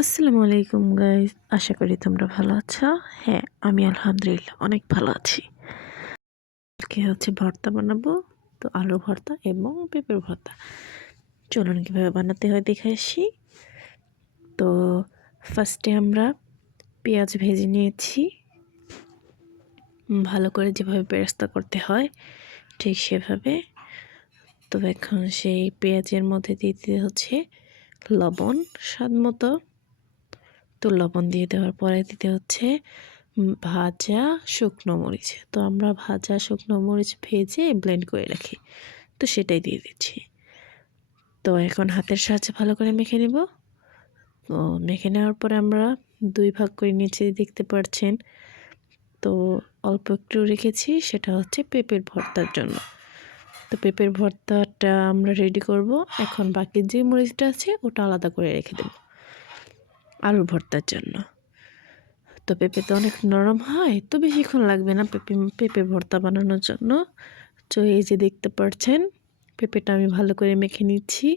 আসসালামু আলাইকুম গাইস, আশা করি তোমরা ভালো আছো। হ্যাঁ, আমি আলহামদুলিল্লাহ অনেক ভালো আছি। আজকে হচ্ছে ভর্তা বানাবো, তো আলু ভর্তা এবং পেঁপের ভর্তা। চলুন কীভাবে বানাতে হয় দেখে আসি। তো ফার্স্টে আমরা পেঁয়াজ ভেজে নিয়েছি, ভালো করে যেভাবে বেরেস্তা করতে হয় ঠিক সেভাবে। তো এখন সেই পেঁয়াজের মধ্যে দিতে হচ্ছে লবণ স্বাদ মতো। তো লবণ দিয়ে দেওয়ার পরে দিতে হচ্ছে ভাজা শুকনো মরিচ। তো আমরা ভাজা শুকনো মরিচ ভেজে ব্লেন্ড করে রাখি, তো সেটাই দিয়ে দিচ্ছি। তো এখন হাতের সাহায্যে ভালো করে মেখে নেব। তো মেখে নেওয়ার পরে আমরা 2 ভাগ করে নিচে দেখতে পাচ্ছেন। তো অল্প একটু রেখেছি, সেটা হচ্ছে পেঁপের ভর্তার জন্য। তো পেঁপের ভর্তাটা আমরা রেডি করব। এখন বাকি যে মরিচটা আছে ওটা আলাদা করে রেখে দেব আলুর ভর্তার জন্য। তো পেঁপে তো অনেক নরম হয়, তো বেশিক্ষণ লাগবে না পেঁপে ভর্তা বানানোর জন্য। তো এই যে দেখতে পাচ্ছেন পেঁপেটা আমি ভালো করে মেখে নিচ্ছি।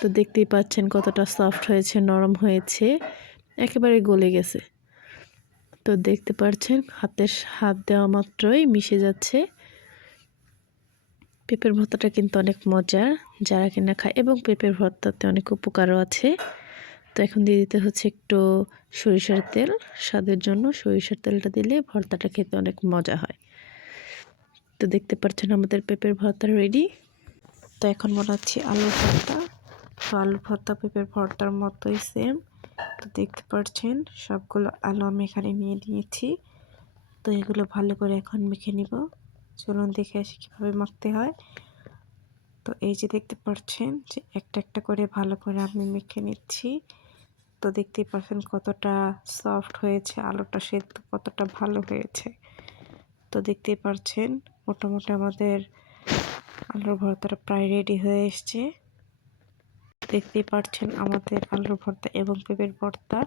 তো দেখতেই পাচ্ছেন কতটা সফট হয়েছে, নরম হয়েছে, একেবারে গলে গেছে। তো দেখতে পাচ্ছেন হাত দেওয়া মাত্রই মিশে যাচ্ছে। পেঁপের ভর্তাটা কিন্তু অনেক মজার, যারা কিনা খায়, এবং পেঁপের ভর্তাতে অনেক উপকারও আছে। তো এখন দিয়ে দিতে হচ্ছে একটু সরিষার তেল, স্বাদের জন্য সরিষার তেলটা দিলে ভর্তাটা খেতে অনেক মজা হয়। তো দেখতে পাচ্ছেন আমাদের পেঁপের ভর্তা রেডি। তো এখন বানাচ্ছি আলুর ভর্তা। তো আলুর ভর্তা পেঁপের ভর্তার মতোই সেম। তো দেখতে পাচ্ছেন সবগুলো আলু আমি এখানে নিয়ে নিয়েছি। তো এগুলো ভালো করে এখন মেখে নিব। চলুন দেখে আসি কীভাবে মাখতে হয়। তো এই যে দেখতে পাচ্ছেন যে একটা একটা করে ভালো করে আমি মেখে নিচ্ছি। তো দেখতেই পাচ্ছেন কতটা সফট হয়েছে, আলুটা সেদ্ধ কতটা ভালো হয়েছে। তো দেখতেই পাচ্ছেন মোটামুটি আমাদের আলুর ভর্তাটা প্রায় রেডি হয়ে এসছে। দেখতেই পাচ্ছেন আমাদের আলুর ভর্তা এবং পেঁপের ভর্তা।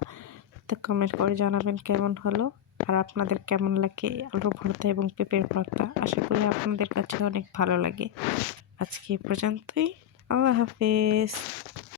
তো কমেন্ট করে জানাবেন কেমন হলো, আর আপনাদের কেমন লাগে আলুর ভর্তা এবং পেঁপের ভর্তা। আশা করি আপনাদের কাছে অনেক ভালো লাগে। আজকে এই পর্যন্তই। আল্লাহ হাফেজ।